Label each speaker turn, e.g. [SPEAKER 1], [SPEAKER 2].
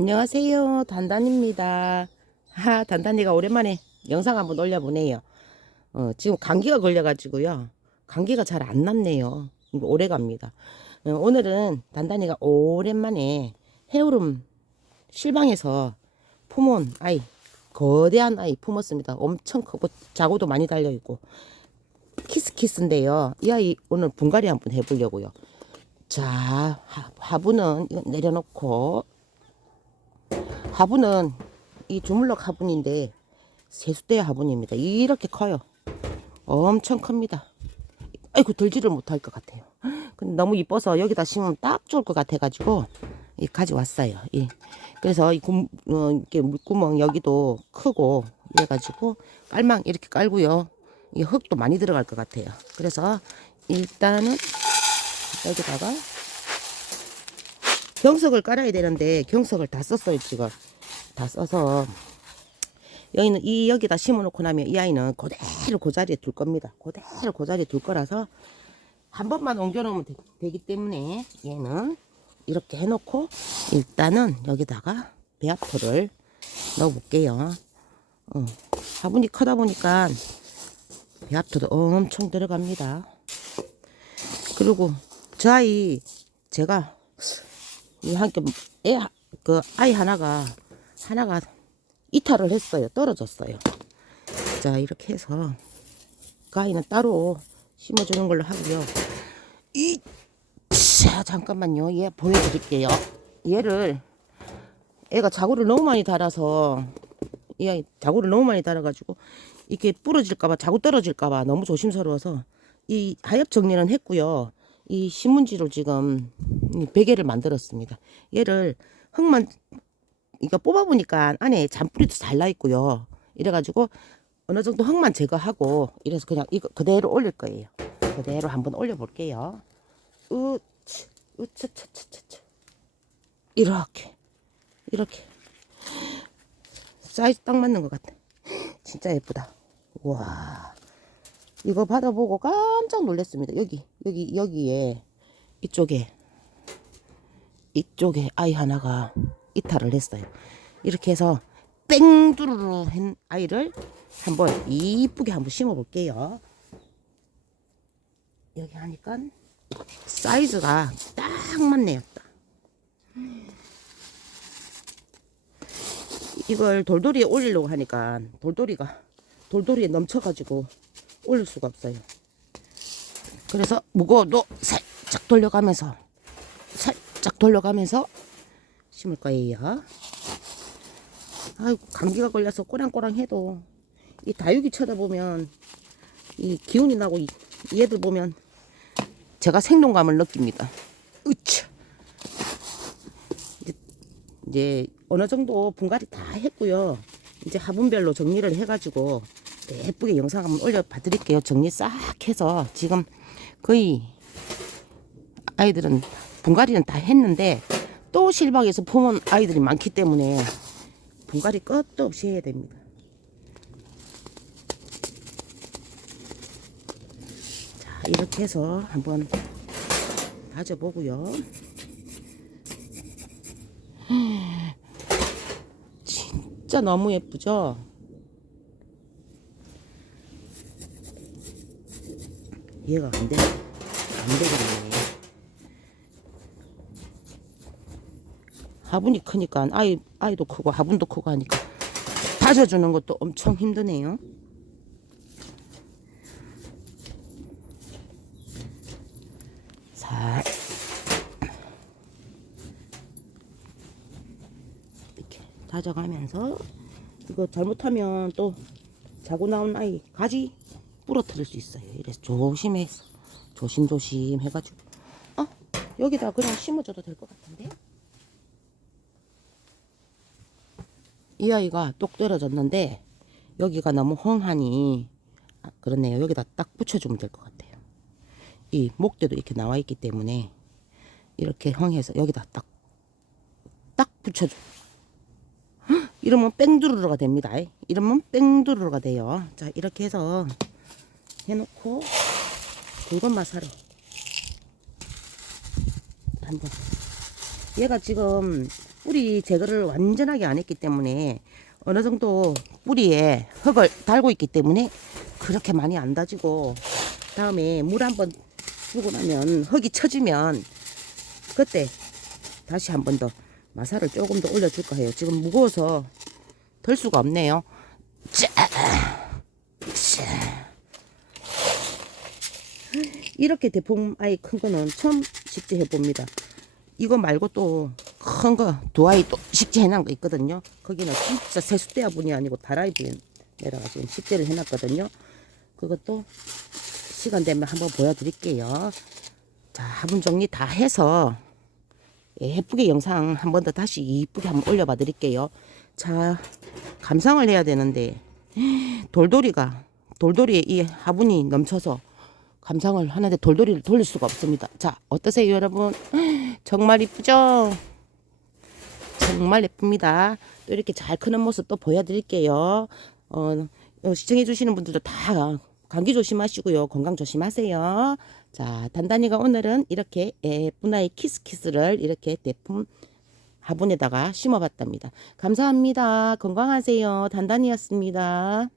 [SPEAKER 1] 안녕하세요. 단단입니다. 하, 단단이가 오랜만에 영상 한번 올려보네요. 어, 지금 감기가 걸려 가지고요. 감기가 잘 안. 이거 오래 갑니다. 어, 오늘은 단단이가 오랜만에 해오름 실방에서 품은 아이, 거대한 아이 품었습니다. 엄청 크고 자고도 많이 달려 있고. 키스키스인데요. 이 아이 오늘 분갈이 한번 해보려고요. 자, 하- 화분은 내려놓고 화분은 이 주물럭 화분인데 세수대 화분입니다. 이렇게 커요. 엄청 큽니다. 아이고 들지를 못할 것 같아요. 근데 너무 이뻐서 여기다 심으면 딱 좋을 것 같아가지고 이 가져왔어요. 예. 그래서 이 구, 어, 이렇게 물구멍 여기도 크고 이래가지고 깔망 이렇게 깔고요. 이 흙도 많이 들어갈 것 같아요. 그래서 일단은 여기다가 경석을 깔아야 되는데 경석을 다 썼어요 지금. 다 써서. 여기는 이 여기다 심어놓고 나면 이 아이는 그대로 그 자리에 둘 겁니다. 그대로 그 자리에 둘 거라서 한 번만 옮겨놓으면 되, 기 때문에 얘는 이렇게 해놓고 일단은 여기다가 배합토를 넣어볼게요. 어, 화분이 크다 보니까 배합토도 엄청 들어갑니다. 그리고 저 아이 제가 이 함께 애그 아이 하나가 하나가 이탈을 했어요. 떨어졌어요. 자 이렇게 해서 그 아이는 따로 심어주는 걸로 하고요. 이 자, 잠깐만요. 얘 보여드릴게요. 얘를 애가 자구를 너무 많이 달아서 이 아이 자구를 너무 많이 달아가지고 이게 부러질까봐 자구 떨어질까봐 너무 조심스러워서 이 하엽 정리는 했고요. 이 신문지로 지금 이 베개를 만들었습니다. 얘를 흙만 이거 뽑아보니까 안에 잔뿌리도 잘 나 있고요. 이래가지고 어느 정도 흙만 제거하고 이래서 그냥 이거 그대로 올릴 거예요. 그대로 한번 올려볼게요. 으치, 으차차차차차. 이렇게, 이렇게. 사이즈 딱 맞는 것 같아. 진짜 예쁘다. 와. 이거 받아보고 깜짝 놀랐습니다. 여기, 여기, 여기에, 이쪽에, 이쪽에 아이 하나가 이탈을 했어요. 이렇게 해서 뺑두루루 한 아이를 한번 이쁘게 한번 심어 볼게요. 여기 하니까 사이즈가 딱 맞네요. 딱. 이걸 돌돌이에 올리려고 하니까 돌돌이가 돌돌이에 넘쳐가지고 올릴 수가 없어요. 그래서 무거워도 살짝 돌려가면서 살짝 돌려가면서 심을 거예요. 아이고 감기가 걸려서 꼬랑꼬랑 해도 이 다육이 쳐다보면 이 기운이 나고 이, 얘들 보면 제가 생동감을 느낍니다. 으차. 이제, 이제 어느 정도 분갈이 다 했고요. 이제 화분별로 정리를 해가지고 예쁘게 영상 한번 올려봐 드릴게요. 정리 싹 해서 지금 거의 아이들은 분갈이는 다 했는데 또 실방에서 품은 아이들이 많기 때문에 분갈이 끝도 없이 해야 됩니다. 자, 이렇게 해서 한번 다져보고요. 진짜 너무 예쁘죠? 얘가 안 돼. 안 되겠네. 화분이 크니까 아이 아이도 크고 화분도 크고 하니까 다져주는 것도 엄청 힘드네요. 살 이렇게 다져가면서 이거 잘못하면 또 자고 나온 아이 가지 부러뜨릴 수 있어요. 이래서 조심해서 조심조심 해가지고 어 여기다 그냥 심어줘도 될 것 같은데. 이 아이가 똑 떨어졌는데 여기가 너무 헝하니 아, 그렇네요. 여기다 딱 붙여주면 될 것 같아요. 이 목대도 이렇게 나와 있기 때문에 이렇게 헝해서 여기다 딱 딱 붙여줘. 헉, 이러면 뺑두루루가 됩니다. 이러면 뺑두루루가 돼요. 자 이렇게 해서 해놓고 굵은 마사로 한번 얘가 지금 뿌리 제거를 완전하게 안 했기 때문에 어느 정도 뿌리에 흙을 달고 있기 때문에 그렇게 많이 안 다지고 다음에 물 한번 주고 나면 흙이 처지면 그때 다시 한 번 더 마사를 조금 더 올려줄까 해요. 지금 무거워서 들 수가 없네요. 짜, 짜. 이렇게 대풍 아이 큰 거는 처음 식재해 봅니다. 이거 말고 또 큰 거 두 아이 또 식재해 놓은 거 있거든요. 거기는 진짜 세숫대야 분이 아니고 다라이 분 내다가 지금 식재를 해 놨거든요. 그것도 시간 되면 한번 보여드릴게요. 자, 화분 정리 다 해서 예, 예쁘게 영상 한 번 더 다시 이쁘게 한번 올려봐 드릴게요. 자, 감상을 해야 되는데 돌돌이가 돌돌이에 이 화분이 넘쳐서 감상을 하는데 돌돌이를 돌릴 수가 없습니다. 자, 어떠세요, 여러분? 정말 이쁘죠? 정말 예쁩니다. 또 이렇게 잘 크는 모습 또 보여드릴게요. 어, 어, 시청해주시는 분들도 다 감기 조심하시고요. 건강 조심하세요. 자, 단단이가 오늘은 이렇게 예쁜 아이 키스키스를 이렇게 대품 화분에다가 심어봤답니다. 감사합니다. 건강하세요. 단단이였습니다.